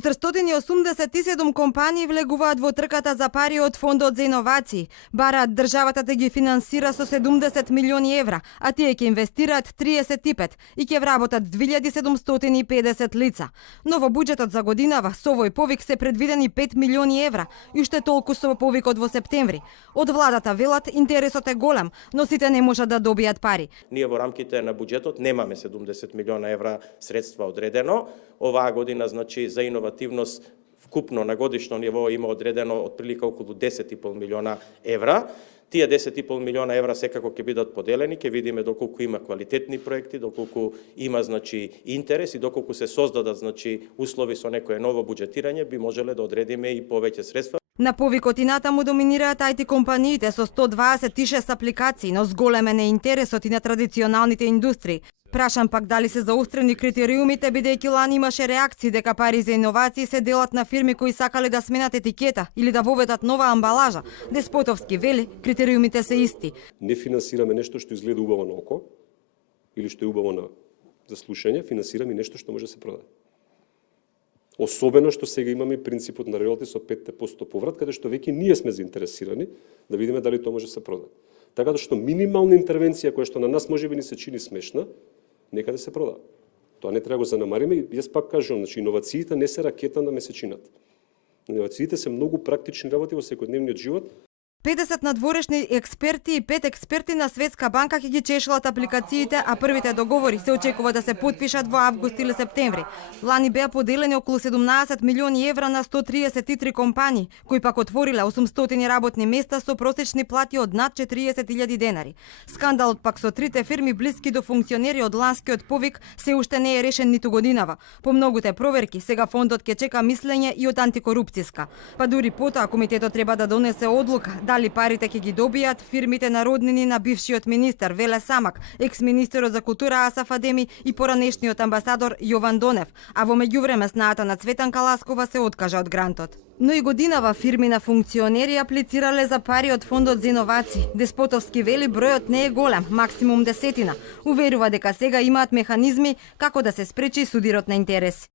487 компании влегуваат во трката за пари од Фондот за иновации. Бараат државата да ги финансира со 70 милиони евра, а тие ќе инвестираат 35 и ќе вработат 2750 лица. Но во буџетот за годинава со овој повик се предвидени 5 милиони евра и уште толку со повикот во септември. Од владата велат интересот е голем, но сите не можат да добијат пари. Ние во рамките на буџетот немаме 70 милиона евра средства одредено. Оваа година, значи, за иновативност вкупно на годишно ниво има одредено отприлика околу 10,5 милиона евра. Тие 10,5 милиона евра секако ќе бидат поделени, ќе видиме доколку има квалитетни проекти, доколку има, значи, интерес и доколку се создадат, значи, услови со некое ново буџетирање, би можеле да одредиме и повеќе средства. На повикот и натаму доминираат IT компаниите со 126 апликации, но зголемен е интересот и на традиционалните индустрии. Прашам пак дали се заострени критериумите, бидејќи лани имаше реакции дека пари за иновации се делат на фирми кои сакале да сменат етикета или да воведат нова амбалажа. Деспотовски вели, критериумите се исти. Не финансираме нешто што изгледа убаво на око или што е убаво на заслушање, финансираме нешто што може да се продаде. Особено што сега имаме принципот на роялти со 5% поврат, каде што веќе ние сме заинтересирани да видиме дали тоа може да се продаде. Така што минимална интервенција која што на нас можеби ни се чини смешна, нека да се продава. Тоа не треба да го занемариме и јас пак кажувам, значи иновациите не се ракета на месечината. Иновациите се многу практични работи во секојдневниот живот. 50 надворешни експерти и 5 експерти на Светска банка ќе ги чешлат апликациите, а првите договори се очекува да се потпишат во август или септември. Лани беа поделени околу 17 милиони евра на 133 компании, кои пак отвориле 800 работни места со просечни плати од над 40.000 денари. Скандалот пак со трите фирми блиски до функционери од ланскиот повик се уште не е решен ниту годинава. По многуте проверки, сега фондот ќе чека мислење и од антикорупцијска. Па дури потоа комитетот треба да донесе одлука дали парите ќе ги добијат фирмите на роднини на бившиот министер Веле Самак, екс-министерот за култура Асаф Адеми и поранешниот амбасадор Јован Донев, а во меѓувреме снаата на Цветанка Ласкова се откажа од грантот. Но и годинава фирми на функционери аплицирале за пари од Фондот за иновации. Деспотовски вели бројот не е голем, максимум 10. Уверува дека сега имаат механизми како да се спречи судирот на интерес.